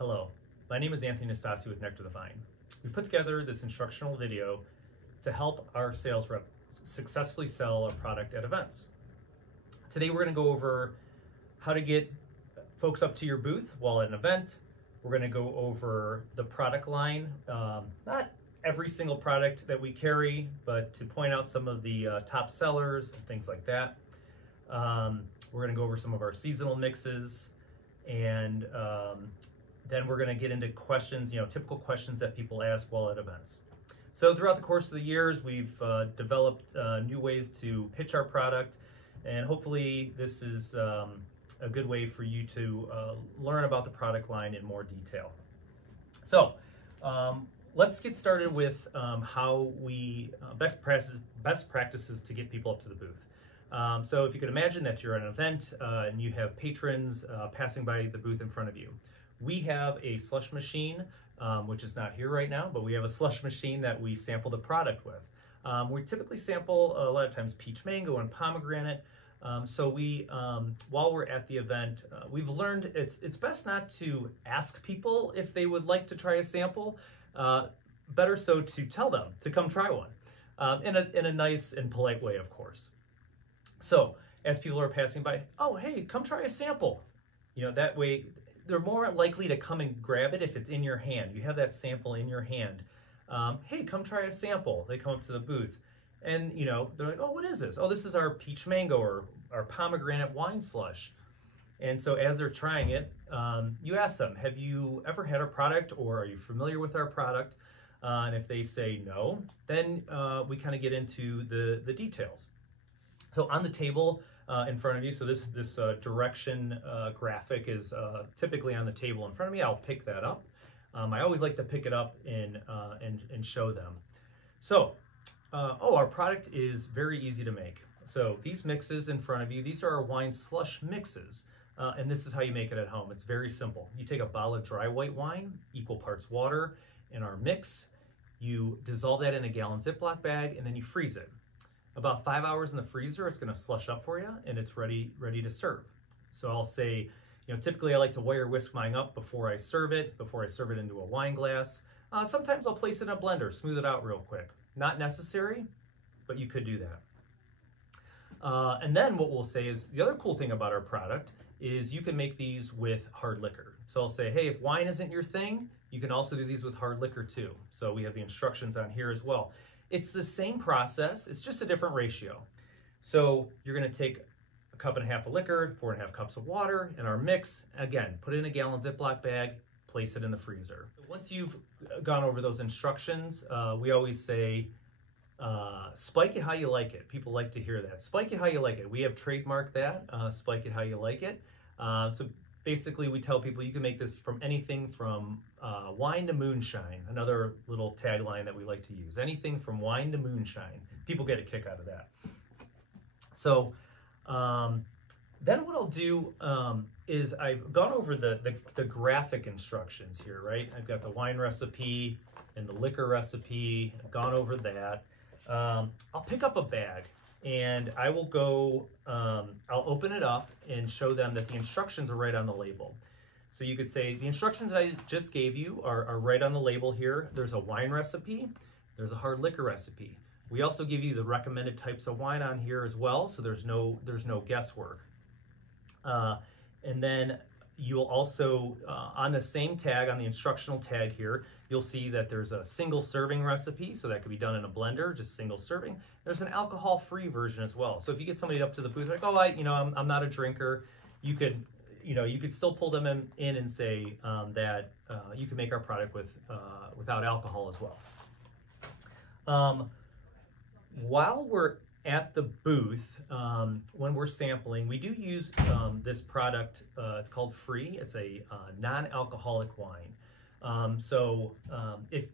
Hello, my name is Anthony Nastasi with Nectar the Vine. We put together this instructional video to help our sales rep successfully sell a product at events. Today we're going to go over how to get folks up to your booth while at an event. We're going to go over the product line, not every single product that we carry, but to point out some of the top sellers and things like that. We're going to go over some of our seasonal mixes, and then we're going to get into questions, typical questions that people ask while at events. So throughout the course of the years, we've developed new ways to pitch our product, and hopefully this is a good way for you to learn about the product line in more detail. So let's get started with how we best practices to get people up to the booth. So if you could imagine that you're at an event and you have patrons passing by the booth in front of you. We have a slush machine, which is not here right now, but we have a slush machine that we sample the product with. We typically sample a lot of times peach mango and pomegranate. So we, while we're at the event, we've learned it's best not to ask people if they would like to try a sample. Better so to tell them to come try one, in a nice and polite way, of course. So as people are passing by, oh, hey, come try a sample. That way they're more likely to come and grab it if it's in your hand. You have that sample in your hand. Hey, come try a sample. They come up to the booth and, they're like, oh, what is this? Oh, this is our peach mango or our pomegranate wine slush. And so as they're trying it, you ask them, have you ever had our product, or are you familiar with our product? And if they say no, then we kind of get into the details. So on the table in front of you, so this direction graphic is typically on the table in front of me. I'll pick that up. I always like to pick it up and show them. So, our product is very easy to make. So these mixes in front of you, these are our wine slush mixes. And this is how you make it at home. It's very simple. You take a bottle of dry white wine, equal parts water, in our mix. You dissolve that in a gallon Ziploc bag, and then you freeze it. About 5 hours in the freezer, it's going to slush up for you, and it's ready to serve. So I'll say, typically I like to wire whisk mine up before I serve it into a wine glass. Sometimes I'll place it in a blender, smooth it out real quick. Not necessary, but you could do that. And then what we'll say is, the other cool thing about our product is you can make these with hard liquor. So I'll say, hey, if wine isn't your thing, you can also do these with hard liquor too. So we have the instructions on here as well. It's the same process, it's just a different ratio. So you're gonna take a cup and a half of liquor, 4.5 cups of water, and our mix, again, put it in a gallon Ziploc bag, place it in the freezer. Once you've gone over those instructions, we always say, spike it how you like it. People like to hear that. Spike it how you like it. We have trademarked that, spike it how you like it. So basically we tell people you can make this from anything from wine to moonshine, another little tagline that we like to use. Anything from wine to moonshine. People get a kick out of that. So then what I'll do is I've gone over the graphic instructions here, right? I've got the wine recipe and the liquor recipe. I've gone over that. I'll pick up a bag and I will go, I'll open it up and show them that the instructions are right on the label. So you could say the instructions that I just gave you are right on the label here. There's a wine recipe, there's a hard liquor recipe. We also give you the recommended types of wine on here as well, so there's no guesswork. And then you'll also, on the same tag, on the instructional tag here, you'll see that there's a single serving recipe, so that could be done in a blender, just single serving. There's an alcohol-free version as well. So if you get somebody up to the booth like, oh, I'm not a drinker, you could still pull them in and say that you can make our product without alcohol as well. While we're at the booth, when we're sampling, we do use this product. It's called Free. It's a non-alcoholic wine. So if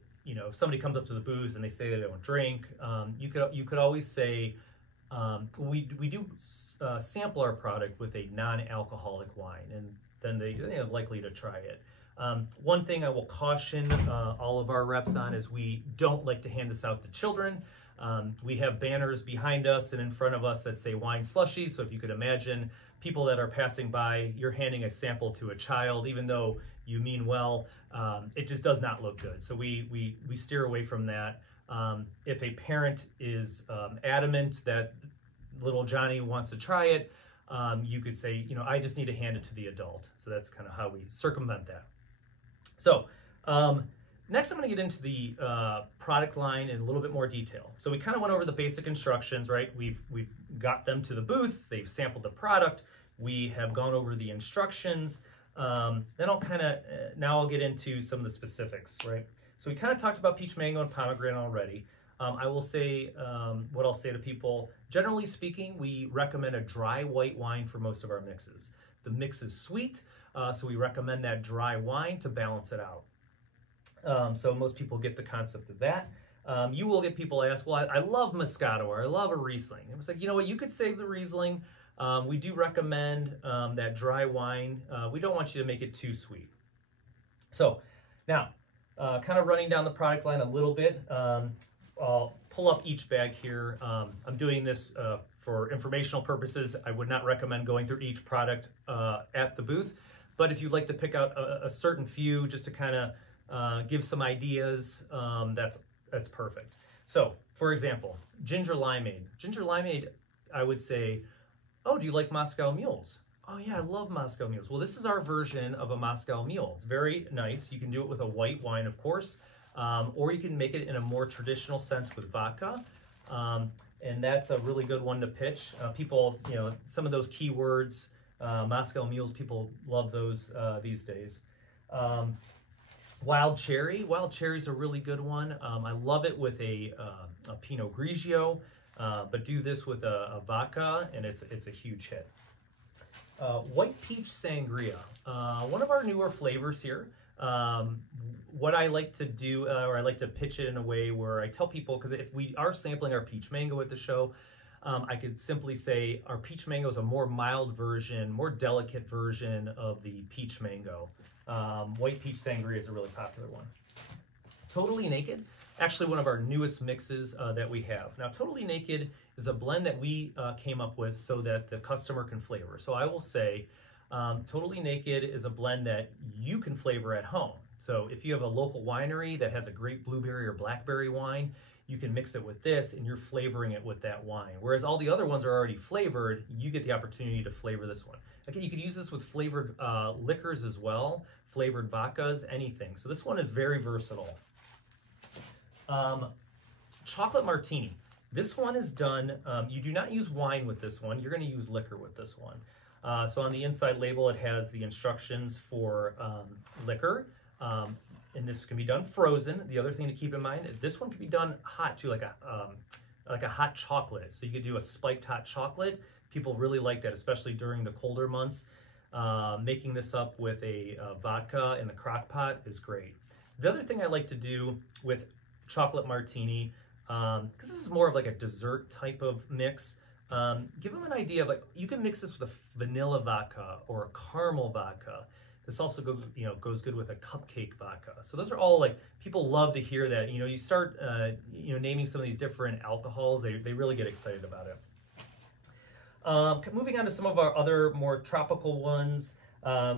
somebody comes up to the booth and they say they don't drink, you could always say, we do sample our product with a non-alcoholic wine, and then they're likely to try it. One thing I will caution all of our reps on is we don't like to hand this out to children. We have banners behind us and in front of us that say wine slushies. So if you could imagine people that are passing by, you're handing a sample to a child, even though you mean well, it just does not look good. So we steer away from that. If a parent is adamant that little Johnny wants to try it, you could say, you know, I just need to hand it to the adult. So that's kind of how we circumvent that. So next I'm going to get into the product line in a little bit more detail. So we kind of went over the basic instructions, right? We've got them to the booth, they've sampled the product, we have gone over the instructions. Then now I'll get into some of the specifics, right? So we kind of talked about peach, mango, and pomegranate already. I will say what I'll say to people, generally speaking, we recommend a dry white wine for most of our mixes. The mix is sweet, so we recommend that dry wine to balance it out. So most people get the concept of that. You will get people ask, well, I love Moscato or I love a Riesling. It was like, you know what, you could save the Riesling. We do recommend that dry wine. We don't want you to make it too sweet. So now, kind of running down the product line a little bit. I'll pull up each bag here. I'm doing this for informational purposes. I would not recommend going through each product at the booth, but if you'd like to pick out a certain few just to kind of give some ideas, that's perfect. So, for example, ginger limeade. Ginger limeade, I would say, oh, do you like Moscow mules? Oh yeah, I love Moscow mules. Well, this is our version of a Moscow mule. It's very nice. You can do it with a white wine, of course, or you can make it in a more traditional sense with vodka. And that's a really good one to pitch. People, you know, some of those keywords, Moscow mules, people love those these days. Wild cherry. Wild cherry is a really good one. I love it with a Pinot Grigio, but do this with a vodka, and it's a huge hit. White peach sangria, one of our newer flavors here. What I like to do, or I like to pitch it in a way where I tell people, because if we are sampling our peach mango at the show, I could simply say our peach mango is a more mild version, more delicate version of the peach mango. White peach sangria is a really popular one. Totally Naked, actually one of our newest mixes that we have. Now, Totally Naked is a blend that we came up with so that the customer can flavor. So I will say, Totally Naked is a blend that you can flavor at home. So if you have a local winery that has a great blueberry or blackberry wine, you can mix it with this and you're flavoring it with that wine. Whereas all the other ones are already flavored, you get the opportunity to flavor this one. Again, you could use this with flavored liquors as well, flavored vodkas, anything. So this one is very versatile. Chocolate Martini. This one is done, you do not use wine with this one, you're gonna use liquor with this one. So on the inside label, it has the instructions for liquor, and this can be done frozen. The other thing to keep in mind, this one can be done hot too, like a hot chocolate. So you could do a spiked hot chocolate. People really like that, especially during the colder months. Making this up with a vodka in the crock pot is great. The other thing I like to do with chocolate martini, because this is more of like a dessert type of mix, give them an idea of, like, you can mix this with a vanilla vodka or a caramel vodka. This also goes good with a cupcake vodka. So those are all, like, people love to hear that. You know, you start naming some of these different alcohols, they really get excited about it. Moving on to some of our other more tropical ones,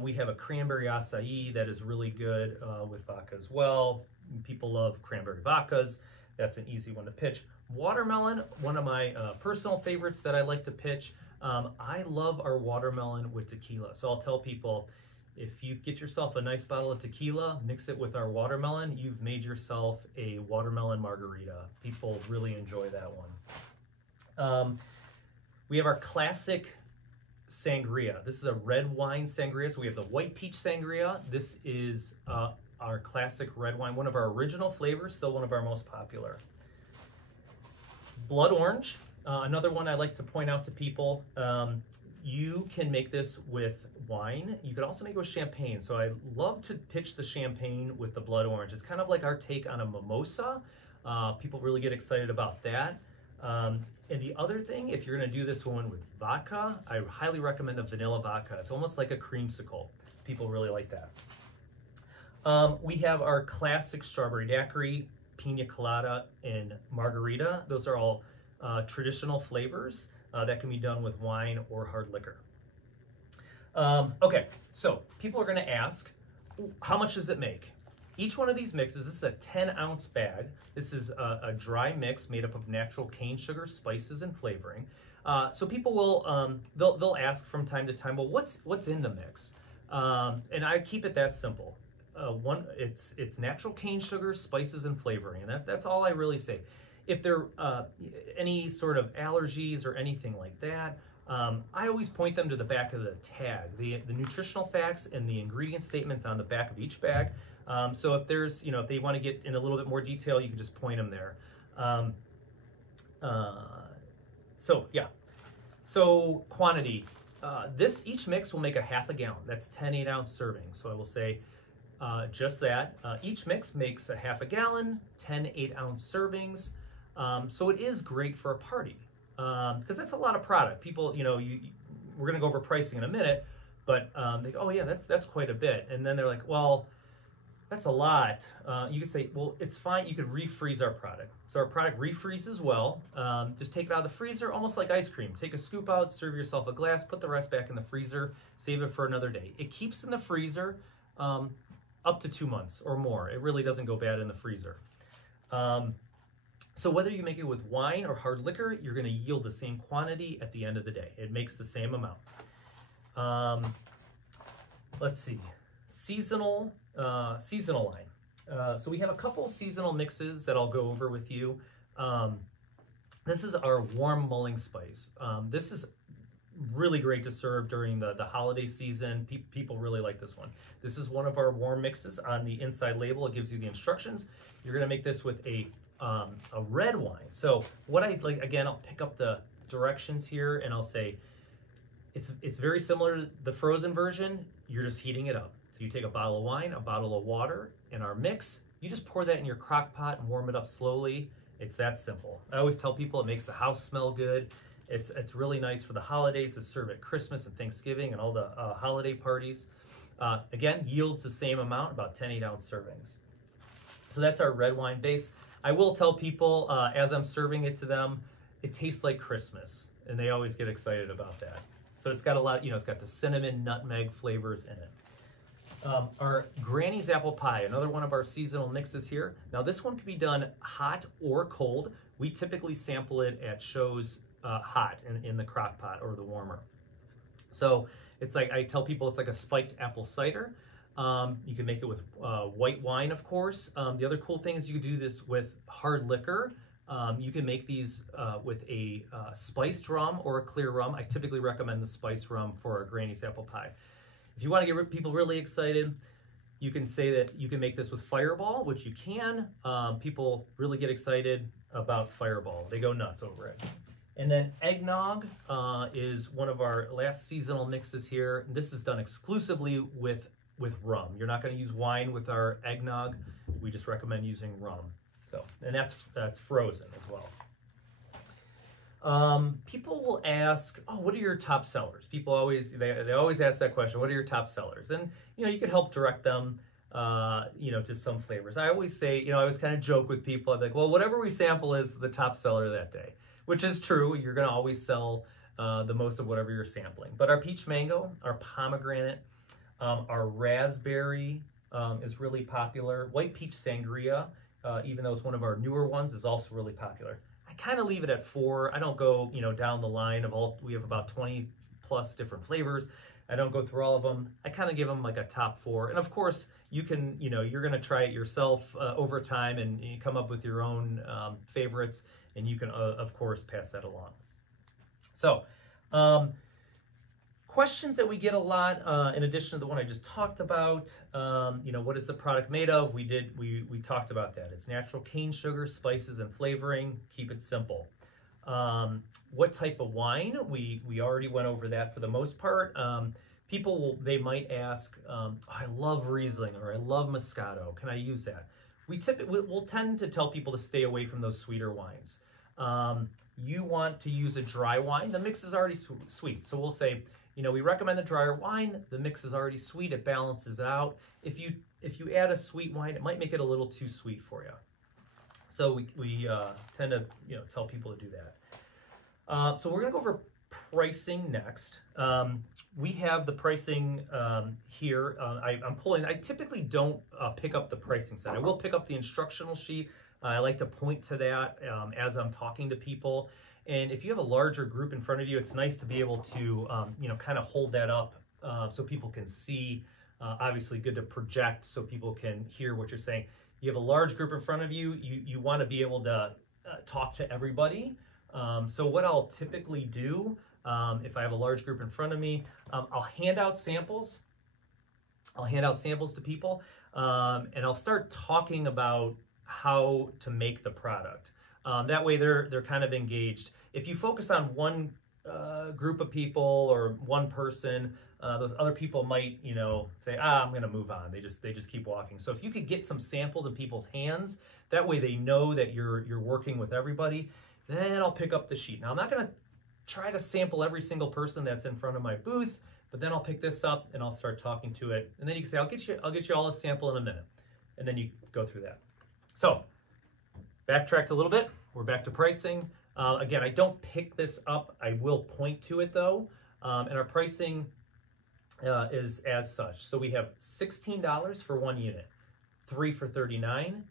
we have a cranberry acai that is really good with vodka as well. People love cranberry vodkas. That's an easy one to pitch. Watermelon, one of my personal favorites that I like to pitch. I love our watermelon with tequila. So I'll tell people, if you get yourself a nice bottle of tequila, mix it with our watermelon, you've made yourself a watermelon margarita. People really enjoy that one. We have our classic sangria. This is a red wine sangria. So we have the white peach sangria. This is our classic red wine, one of our original flavors, still one of our most popular. Blood orange, another one I like to point out to people. You can make this with wine. You could also make it with champagne. So I love to pitch the champagne with the blood orange. It's kind of like our take on a mimosa. People really get excited about that. And the other thing, if you're gonna do this one with vodka, I highly recommend a vanilla vodka. It's almost like a creamsicle. People really like that. We have our classic strawberry daiquiri, pina colada, and margarita. Those are all traditional flavors that can be done with wine or hard liquor. Okay, so people are gonna ask, how much does it make? Each one of these mixes, this is a 10-ounce bag. This is a dry mix made up of natural cane sugar, spices, and flavoring. So people will, they'll ask from time to time, well, what's in the mix? And I keep it that simple. It's natural cane sugar, spices, and flavoring, and that's all I really say. If there any sort of allergies or anything like that, I always point them to the back of the tag, the nutritional facts and the ingredient statements on the back of each bag. So if there's, if they want to get in a little bit more detail, you can just point them there. So quantity. Each mix will make a half a gallon. That's 10 8-ounce servings. So I will say just that. Each mix makes a half a gallon, 10 8-ounce servings. So it is great for a party because that's a lot of product. People, we're going to go over pricing in a minute, but they go, oh yeah, that's quite a bit. And then they're like, well, that's a lot. You could say, well, it's fine. You could refreeze our product. So our product refreezes well. Just take it out of the freezer, almost like ice cream. Take a scoop out, serve yourself a glass, put the rest back in the freezer, save it for another day. It keeps in the freezer up to 2 months or more. It really doesn't go bad in the freezer. So whether you make it with wine or hard liquor, you're going to yield the same quantity at the end of the day. It makes the same amount. Let's see. Seasonal line. So we have a couple seasonal mixes that I'll go over with you. This is our warm mulling spice. This is really great to serve during the holiday season. People really like this one. This is one of our warm mixes. On the inside label, it gives you the instructions. You're going to make this with a red wine. So what I like, again, I'll pick up the directions here and I'll say it's very similar to the frozen version. You're just heating it up. So you take a bottle of wine, a bottle of water, and our mix. You just pour that in your crock pot and warm it up slowly. It's that simple. I always tell people it makes the house smell good. It's really nice for the holidays to serve at Christmas and Thanksgiving and all the holiday parties. Again, yields the same amount, about 10 8-ounce servings. So that's our red wine base. I will tell people as I'm serving it to them, it tastes like Christmas, and they always get excited about that. So it's got a lot, it's got the cinnamon, nutmeg flavors in it. Our Granny's apple pie, another one of our seasonal mixes here. Now this one can be done hot or cold. We typically sample it at shows hot in the crock pot or the warmer. So it's like, I tell people it's like a spiked apple cider. You can make it with white wine, of course. The other cool thing is you can do this with hard liquor. You can make these with a spiced rum or a clear rum. I typically recommend the spiced rum for a Granny's apple pie. If you want to get people really excited, you can say that you can make this with Fireball, which you can. People really get excited about Fireball. They go nuts over it. And then eggnog is one of our last seasonal mixes here. This is done exclusively with rum. You're not going to use wine with our eggnog. We just recommend using rum. So, and that's frozen as well. People will ask, oh, what are your top sellers? People always, they always ask that question, what are your top sellers? And, you could help direct them, to some flavors. I always say, I always kind of joke with people. I'm like, well, whatever we sample is the top seller that day, which is true. You're going to always sell the most of whatever you're sampling. But our peach mango, our pomegranate, our raspberry is really popular. White peach sangria, even though it's one of our newer ones, is also really popular. I kind of leave it at 4. I don't go, down the line of all. We have about 20 plus different flavors. I don't go through all of them. I kind of give them like a top 4. And of course, you can, you're going to try it yourself over time and you come up with your own favorites, and you can, of course, pass that along. So, questions that we get a lot, in addition to the one I just talked about, what is the product made of? We talked about that. It's natural cane sugar, spices, and flavoring. Keep it simple. What type of wine? We already went over that for the most part. They might ask, oh, I love Riesling or I love Moscato. Can I use that? We'll tend to tell people to stay away from those sweeter wines. You want to use a dry wine. The mix is already sweet. So we'll say, we recommend the drier wine. The mix is already sweet. It balances it out. If you add a sweet wine, it might make it a little too sweet for you. So we tend to tell people to do that. So we're going to go over pricing next. We have the pricing here. I'm pulling. I typically don't pick up the pricing set. I will pick up the instructional sheet. I like to point to that as I'm talking to people. And if you have a larger group in front of you, it's nice to be able to, kind of hold that up so people can see. Obviously, good to project so people can hear what you're saying. You have a large group in front of you. You want to be able to talk to everybody. So what I'll typically do, if I have a large group in front of me, I'll hand out samples. I'll hand out samples to people, and I'll start talking about how to make the product. That way they're kind of engaged. If you focus on one group of people or one person, those other people might, say, I'm going to move on. They just keep walking. So if you could get some samples in people's hands, that way they know that you're working with everybody. Then I'll pick up the sheet. Now I'm not going to try to sample every single person that's in front of my booth, but then I'll pick this up and I'll start talking to it. And then you can say, I'll get you all a sample in a minute. And then you go through that. So backtracked a little bit. We're back to pricing. Again, I don't pick this up. I will point to it though. And our pricing is as such. So we have $16 for 1 unit, 3 for $39,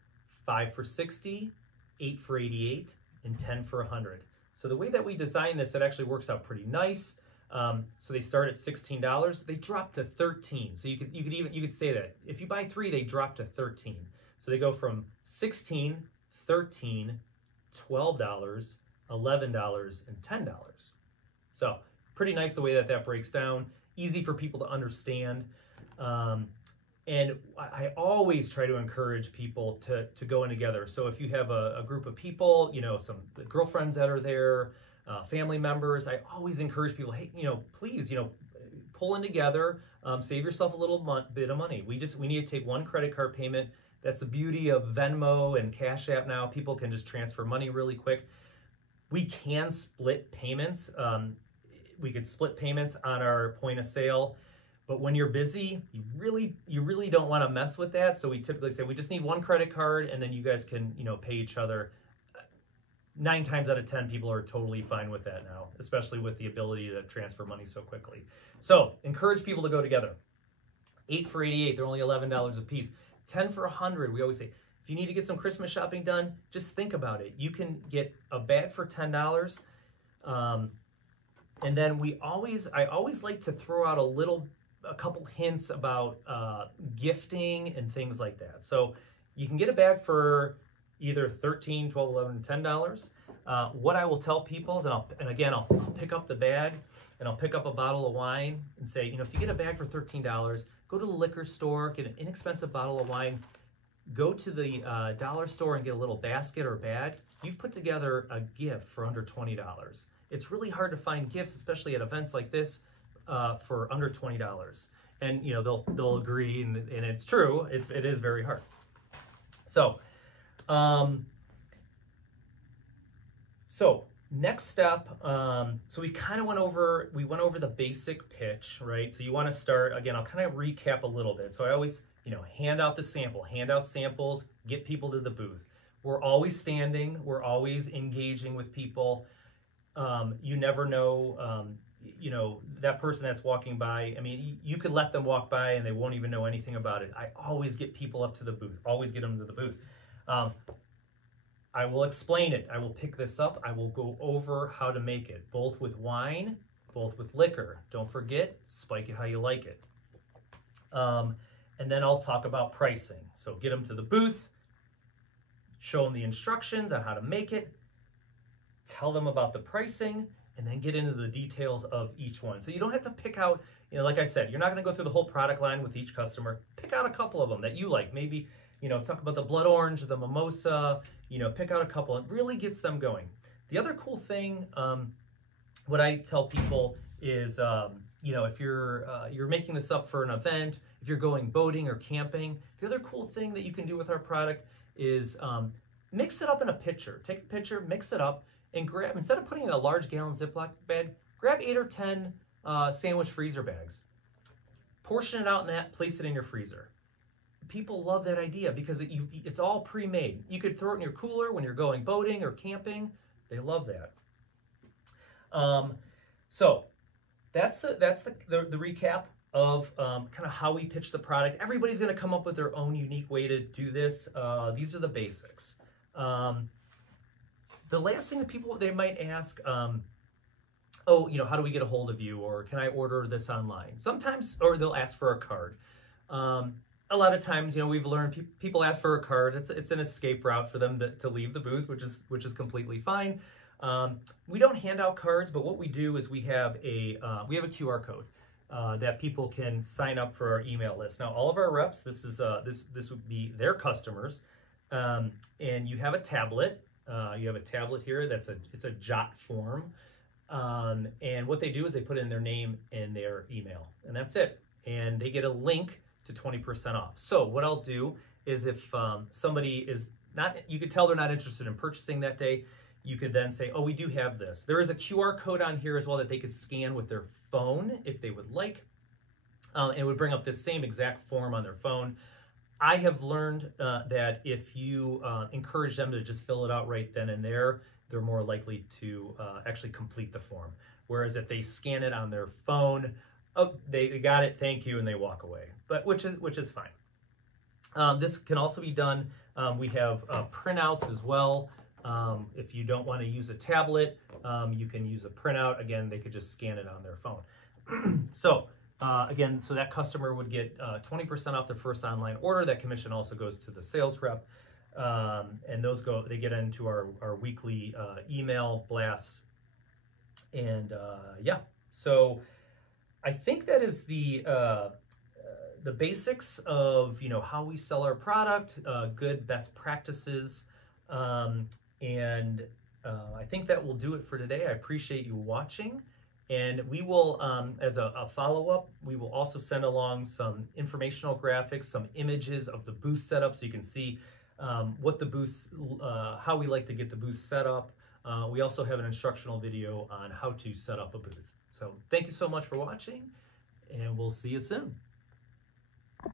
5 for $60, 8 for $88, and 10 for $100. So the way that we design this, it actually works out pretty nice. So they start at $16. They drop to $13. So you could say that if you buy 3, they drop to $13. So they go from $16, $13, $12, $11, and $10. So pretty nice the way that breaks down. Easy for people to understand. And I always try to encourage people to go in together. So if you have a group of people, some girlfriends that are there, family members, I always encourage people, hey, please, pull in together, save yourself a little bit of money. We need to take one credit card payment. That's the beauty of Venmo and Cash App now. People can just transfer money really quick. We can split payments. We could split payments on our point of sale. But when you're busy, you really don't want to mess with that. So we typically say we just need one credit card, and then you guys can pay each other. 9 times out of 10, people are totally fine with that now, especially with the ability to transfer money so quickly. So encourage people to go together. 8 for $88, they're only $11 a piece. 10 for $100, we always say, if you need to get some Christmas shopping done, just think about it. You can get a bag for $10. And then I always like to throw out a couple hints about gifting and things like that. So you can get a bag for either $13, $12, $11, $10. What I will tell people is, and again, I'll pick up the bag and I'll pick up a bottle of wine and say, if you get a bag for $13, go to the liquor store, get an inexpensive bottle of wine, go to the dollar store and get a little basket or bag. You've put together a gift for under $20. It's really hard to find gifts, especially at events like this, for under $20. And they'll agree, and it's true. It is very hard. So, next step. So we kind of went over the basic pitch, right? So you want to start again. I'll kind of recap a little bit. So I always hand out samples, get people to the booth. We're always standing. We're always engaging with people. You never know. That person that's walking by, you could let them walk by and they won't even know anything about it. I always get people up to the booth, always get them to the booth. I will explain it. I will pick this up. I will go over how to make it, both with wine, both with liquor. Don't forget, spike it how you like it. And then I'll talk about pricing. So get them to the booth, show them the instructions on how to make it, tell them about the pricing, and then get into the details of each one. So you don't have to pick out, like I said, you're not gonna go through the whole product line with each customer. Pick out a couple of them that you like. Maybe, talk about the blood orange, the mimosa, pick out a couple. It really gets them going. The other cool thing, what I tell people is, if you're making this up for an event, if you're going boating or camping, the other cool thing that you can do with our product is mix it up in a pitcher. Take a pitcher, mix it up, and grab, instead of putting it in a large gallon Ziploc bag, grab 8 or 10 sandwich freezer bags. Portion it out in that, place it in your freezer. People love that idea because it's all pre-made. You could throw it in your cooler when you're going boating or camping. They love that. So that's the recap of kind of how we pitch the product. Everybody's going to come up with their own unique way to do this. These are the basics. The last thing that they might ask, oh, how do we get a hold of you? Or can I order this online? Sometimes, or they'll ask for a card. A lot of times, we've learned people ask for a card. It's an escape route for them to leave the booth, which is completely fine. We don't hand out cards, but what we do is we have a QR code that people can sign up for our email list. Now, all of our reps, this would be their customers, and you have a tablet. You have a tablet here. It's a jot form, and what they do is they put in their name and their email, and that's it. And they get a link to 20% off. So what I'll do is if somebody is not, you could tell they're not interested in purchasing that day, you could then say, oh, we do have this. There is a QR code on here as well that they could scan with their phone if they would like. It would bring up this same exact form on their phone. I have learned that if you encourage them to just fill it out right then and there, they're more likely to actually complete the form. Whereas if they scan it on their phone, oh, they got it, thank you, and they walk away. But which is fine. This can also be done. We have printouts as well. If you don't want to use a tablet, you can use a printout. Again, they could just scan it on their phone. So again, so that customer would get 20% off their first online order. That commission also goes to the sales rep, and they get into our weekly email blasts. And yeah, so I think that is the basics of how we sell our product, good best practices. And I think that will do it for today. I appreciate you watching, and we will, as a follow-up, we will also send along some informational graphics, some images of the booth setup, so you can see what the booths, how we like to get the booth set up. We also have an instructional video on how to set up a booth. So thank you so much for watching, and we'll see you soon.